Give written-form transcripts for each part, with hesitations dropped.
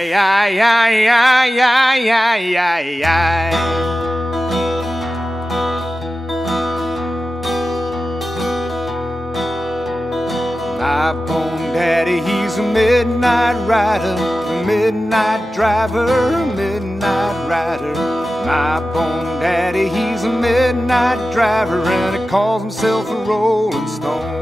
Ay, ay, ay, ay, ay, ay, ay, ay. My bone daddy, he's a midnight rider, a midnight driver, a midnight rider. My bone daddy, he's a midnight driver, and he calls himself a rolling stone.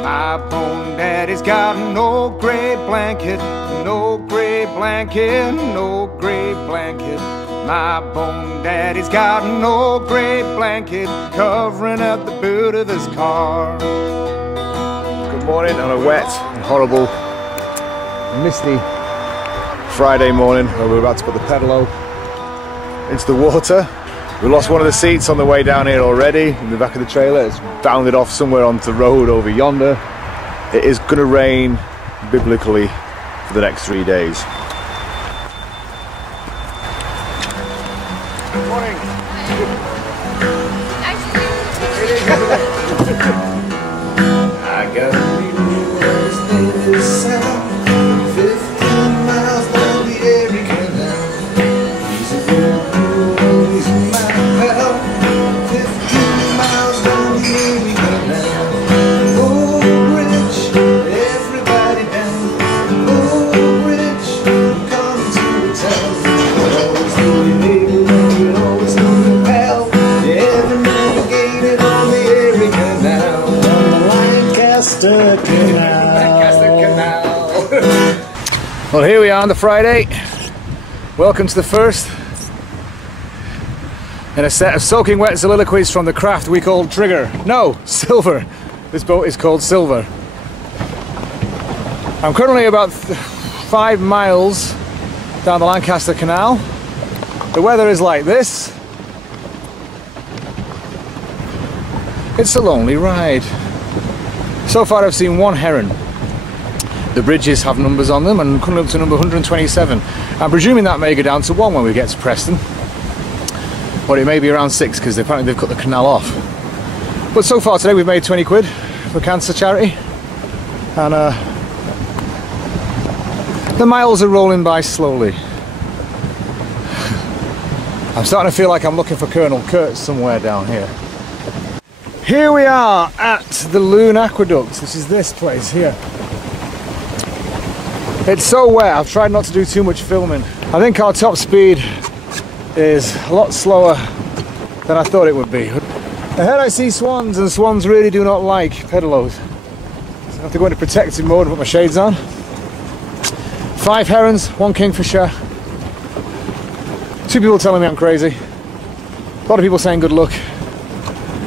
My bone daddy's got an old gray blanket, an old gray blanket, an old gray blanket. My bone daddy's got an old gray blanket covering up the boot of his car. Good morning on a wet and horrible, misty Friday morning where we're about to put the pedalo into the water. We lost one of the seats on the way down here already in the back of the trailer. It's bounded off somewhere onto the road over yonder. It is going to rain biblically for the next 3 days. Good morning. I got a new his name is Sam, 15 miles down the Erie Canal. He's a good boy, he's my pal, 15 miles down the Erie Canal. Oh, rich, everybody down. Oh, rich, come to the town. Always knew your neighbor and you always knew your pal. You ever navigated on the Erie Canal, on the Lancaster Canal. Lancaster Canal. Well, here we are on the Friday. Welcome to the first in a set of soaking wet soliloquies from the craft we call Trigger. No, Silver. This boat is called Silver. I'm currently about 5 miles down the Lancaster Canal. The weather is like this. It's a lonely ride. So far I've seen one heron. The bridges have numbers on them and coming up to number 127. I'm presuming that may go down to 1 when we get to Preston. Or it may be around 6 because apparently they've cut the canal off. But so far today we've made 20 quid for cancer charity. And the miles are rolling by slowly. I'm starting to feel like I'm looking for Colonel Kurtz somewhere down here. Here we are at the Loon Aqueduct. This is this place here. It's so wet, I've tried not to do too much filming. I think our top speed is a lot slower than I thought it would be. Ahead I see swans, and swans really do not like pedalos. So I have to go into protective mode and put my shades on. 5 herons, 1 kingfisher. 2 people telling me I'm crazy. A lot of people saying good luck.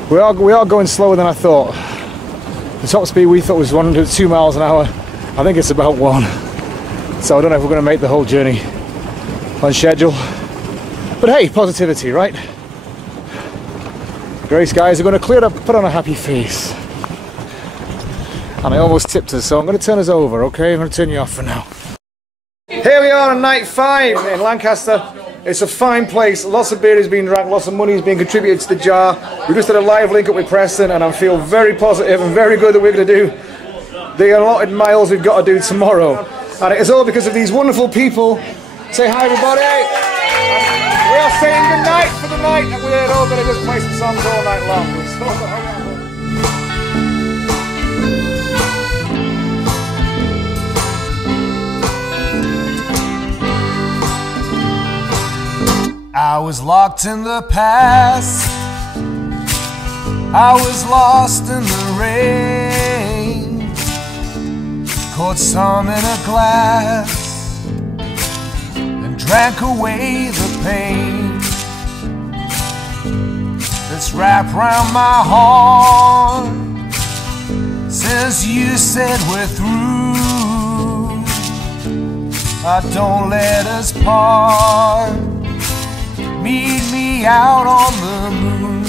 We are going slower than I thought. The top speed we thought was 2 miles an hour. I think it's about 1. So I don't know if we're going to make the whole journey on schedule. But hey, positivity, right? Grey skies are going to clear up, put on a happy face. And I almost tipped us, so I'm going to turn us over, okay? I'm going to turn you off for now. Here we are on night 5 in Lancaster. It's a fine place, lots of beer is being drank, lots of money is being contributed to the jar. We just had a live link up with Preston and I feel very positive and very good that we're going to do the allotted miles we've got to do tomorrow. And it is all because of these wonderful people. Say hi everybody! We are saying good night for the night and we're all going to just play some songs all night long. I was locked in the past, I was lost in the rain, caught some in a glass and drank away the pain that's wrapped round my heart since you said we're through. Don't let us part. Meet me out on the moon.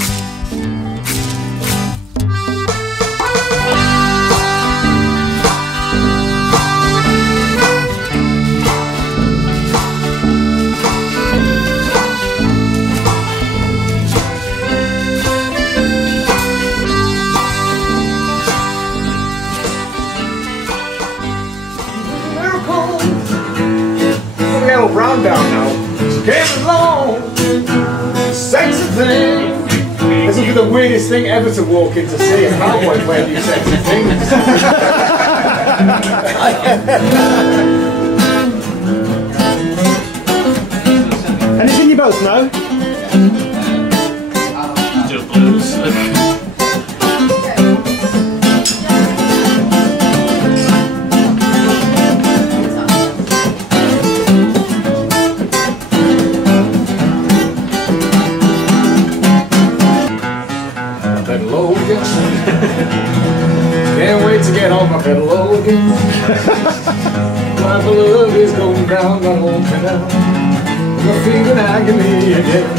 pale brown down now. Came along, sexy thing. This would be the weirdest thing ever to walk in to see a cowboy play new sexy things. Anything you both know? Still blues. Can't wait to get on my pedalo again. My love is going down that old canal. I'm feeling agony again.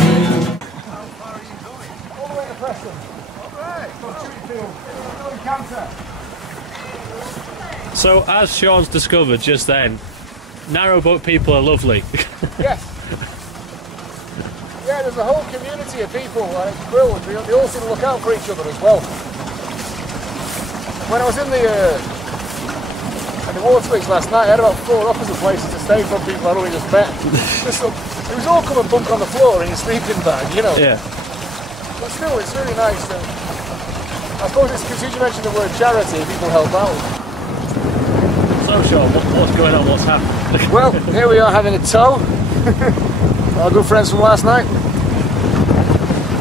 How far are you going? All the way to Preston. Alright, So, as Sean's discovered just then, narrowboat people are lovely. Yes. Yeah, there's a whole community of people, and it's brilliant. They all seem to look out for each other as well. When I was in the Waterways last night, I had about 4 opposite places to stay from people I'd only just met. It was all come and bunk on the floor in your sleeping bag, you know. Yeah. But still, it's really nice. I suppose it's because you mentioned the word charity, people help out. So, Sean, what's going on? What's happening? Well, here we are having a tow. Our good friends from last night.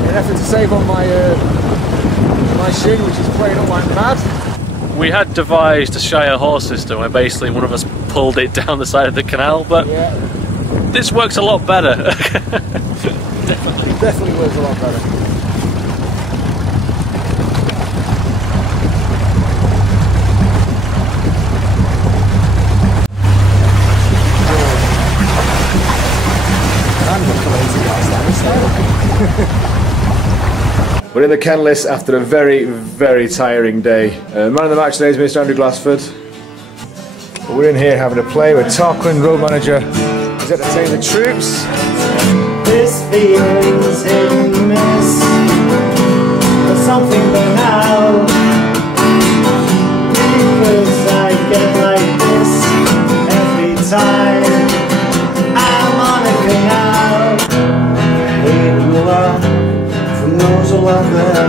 In an effort to save on my shin, which is playing up like mad. We had devised a Shire horse system where basically one of us pulled it down the side of the canal, but yeah, this works a lot better. Definitely works a lot better. We're in the kennelist after a very, very tiring day. Man of the match today is Mr. Andrew Glassford. But we're in here having a play with Tarquin, road manager. He's entertaining the troops. This feeling's hit and miss. There's something banal. Because I get like this every time I'm on a canal. Hey, love. Those all out there.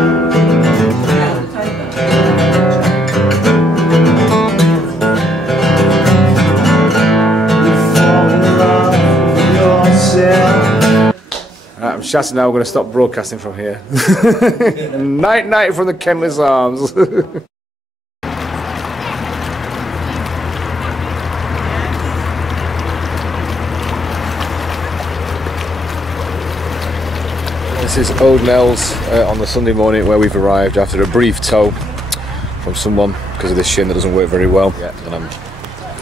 You fall in love with yourself. I'm shouting now, we're going to stop broadcasting from here. Night night from the Kenless Arms. This is Old Nell's on the Sunday morning where we've arrived after a brief tow from someone because of this shin that doesn't work very well. Yeah. And I'm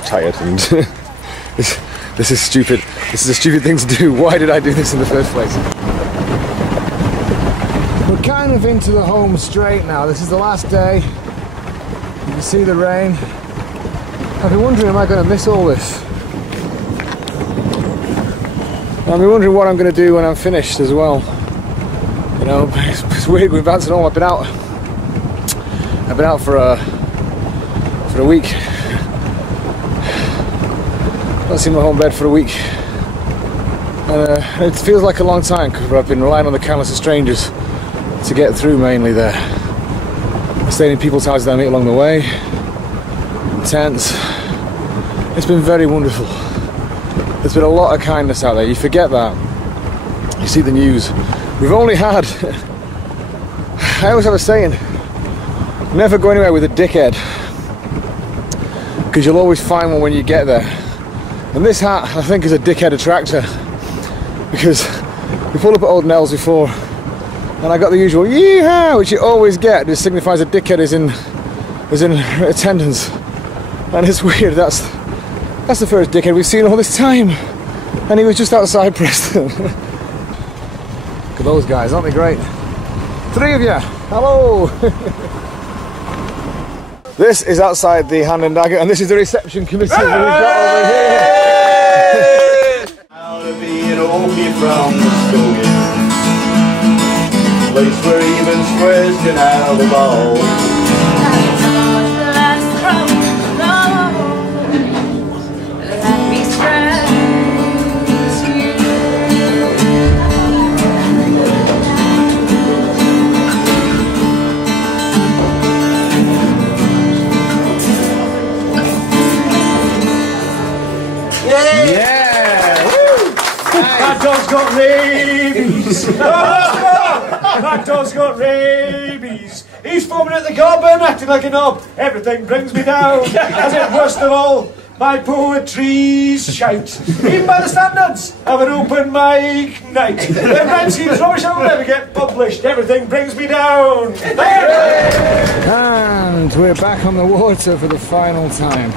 tired and this is stupid. This is a stupid thing to do. Why did I do this in the first place? We're kind of into the home straight now. This is the last day. You can see the rain. I've been wondering, am I going to miss all this? I've been wondering what I'm going to do when I'm finished as well. You know, it's weird going back to normal. I've been out for a week. Not seen my home bed for a week. It feels like a long time because I've been relying on the kindness of strangers to get through mainly there. I stayed in people's houses that I meet along the way, in tents. It's been very wonderful. There's been a lot of kindness out there. You forget that. You see the news. We've only had, I always have a saying, never go anywhere with a dickhead, because you'll always find one when you get there. And this hat, I think, is a dickhead attractor, because we pulled up at Old Nell's before, and I got the usual yeehaw, which you always get. This signifies a dickhead is in attendance, and it's weird. That's the first dickhead we've seen all this time, and he was just outside Preston. Look at those guys, aren't they great? 3 of you, hello! This is outside the Hand and Dagger, and this is the reception committee that we've got over here. Out of being okay from the story, place where even squares can have a ball. That dog's got rabies. That dog's got rabies. He's foaming at the gob and acting like a knob. Everything brings me down. As it worst of all, my poetry's shite. Even by the standards of an open mic night. When rhyme schemes rubbish I will never get published. Everything brings me down. And we're back on the water for the final time.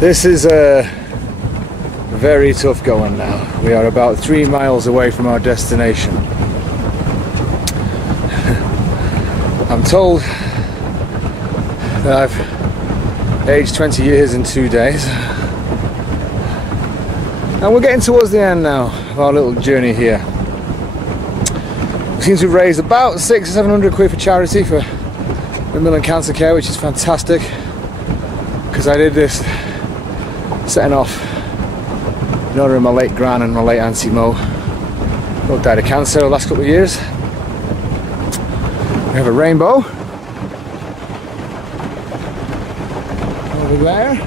This is a very tough going now. We are about 3 miles away from our destination. I'm told that I've aged 20 years in 2 days. And we're getting towards the end now of our little journey here. We seem to have raised about 600 or 700 quid for charity for Women and Cancer Care, which is fantastic, because I did this setting off in honour of my late gran and my late auntie Mo. Both died of cancer the last couple of years. We have a rainbow over there.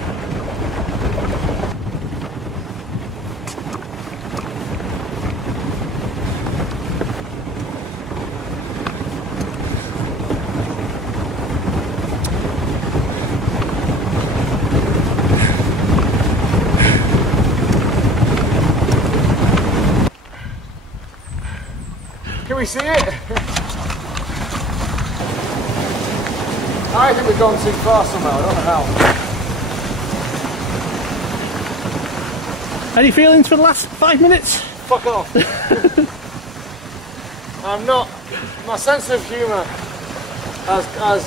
Can we see it? I think we've gone too far somehow, I don't know how. Any feelings for the last 5 minutes? Fuck off. I'm not, my sense of humour has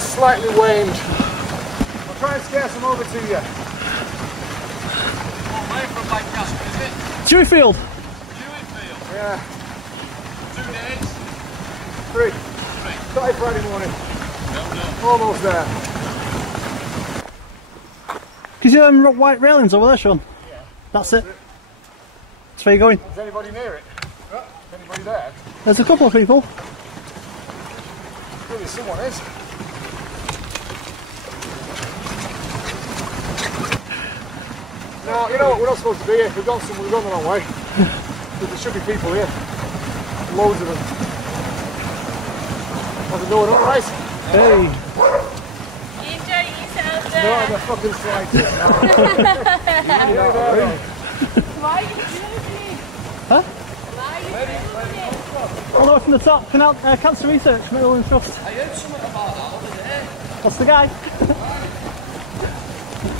slightly waned. I'll try and scare some over to you. What way from Lancaster is it? Deweyfield. Deweyfield. Yeah. 2 days? 3. Started Friday morning. Almost there. Can you see them white railings over there, Sean? Yeah. That's it. That's where you're going. Is anybody near it? Anybody there? There's a couple of people. Maybe someone is. No, you know what, we're not supposed to be here. We've gone the wrong way. There should be people here. Loads of them. How's it going, alright? Hey. You enjoying yourself there? No, I'm a fucking slightest. Why are you doing it? Huh? Why are you doing it? All the way from the top, Canal, Cancer Research, Middle and Trust. I heard something about that over there. That's the guy. You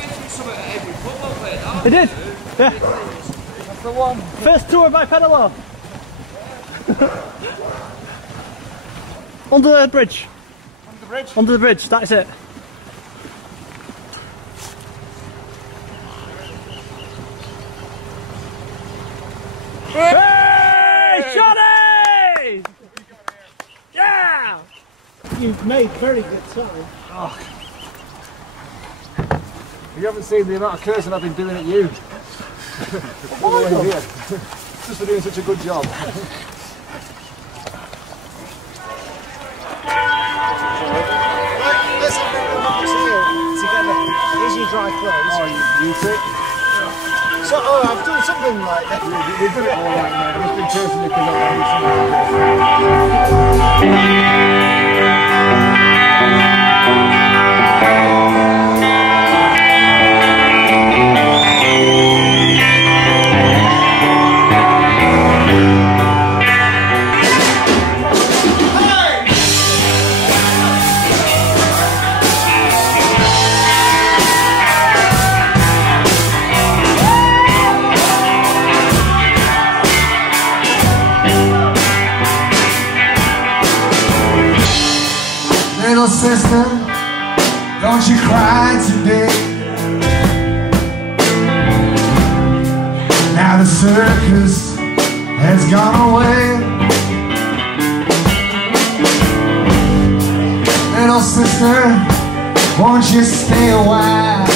get you something at every pub over there, don't He did. Yeah. That's the one. First tour by pedalo. Under the bridge. Under the bridge? Under the bridge, that is it. Hey, Johnny! Yeah! You've made very good time. Oh. You haven't seen the amount of cursing I've been doing at you. All the way here. Just for doing such a good job. Let's have a march here together. Here's your dry clothes. Oh, you too? So, I've done something like that. We've done it all right, mate. I've just been cursing you because Little sister, don't you cry today. Now the circus has gone away. Little sister, won't you stay a while?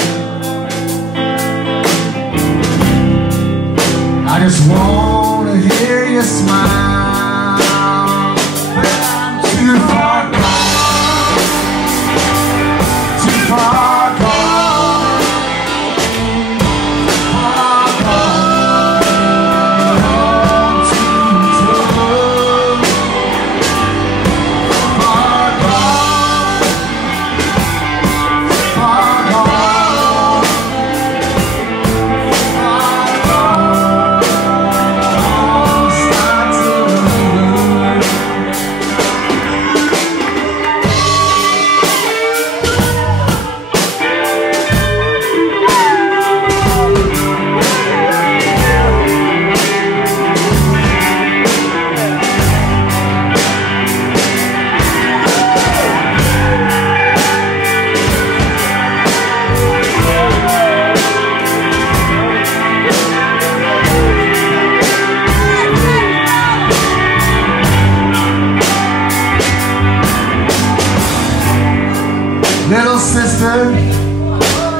I just want to hear you smile. But I'm too far gone. Far gone, far gone.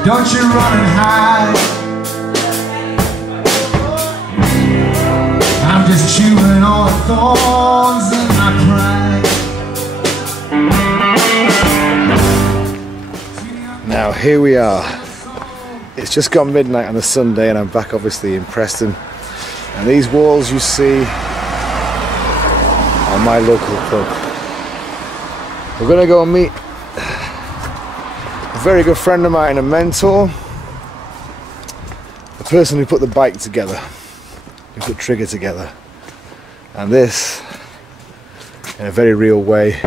don't you run and hide. I'm just chewing all the thorns in my pride. Now here we are. It's just gone midnight on a Sunday and I'm back obviously in Preston. And these walls you see are my local pub. We're going to go and meet a very good friend of mine, a mentor. The person who put the bike together, who put Trigger together. And this, in a very real way,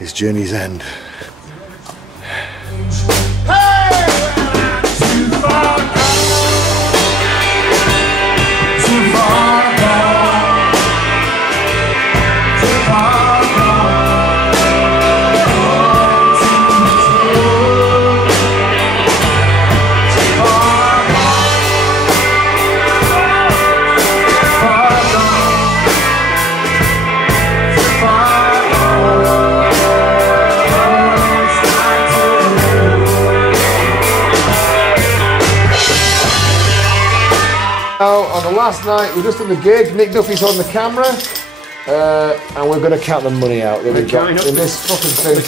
is Journey's End. On the last night, we're just in the gig. Nick Duffy's on the camera, and we're going to count the money out that we've got in this fucking thing.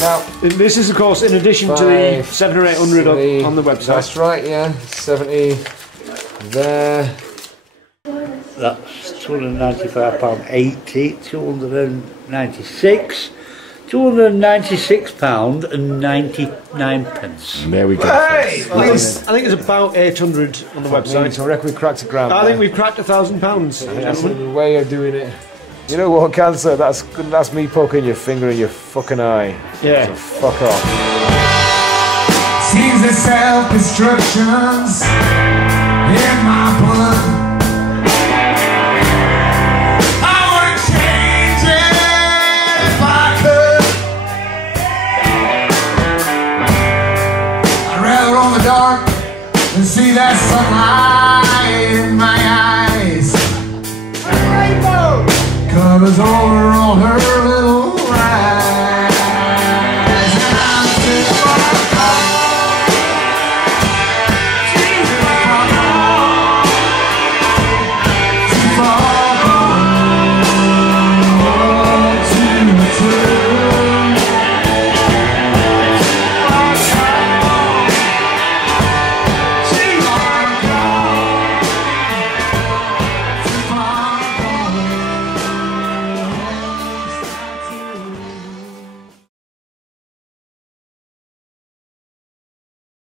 Now, this is, of course, in addition to the 700 or 800 on the website. That's right, yeah. 70 there. That's £295.80, 296. £296.99. There we go. Hey! I think it's about 800 on the website. I reckon we cracked a grand. I think we've cracked £1,000. That's the way of doing it. You know what, Cancer? That's me poking your finger in your fucking eye. Yeah. So fuck off. Seems that self-destruction's in my blood. Dark and see that sunlight in my eyes. Rainbow covers over all her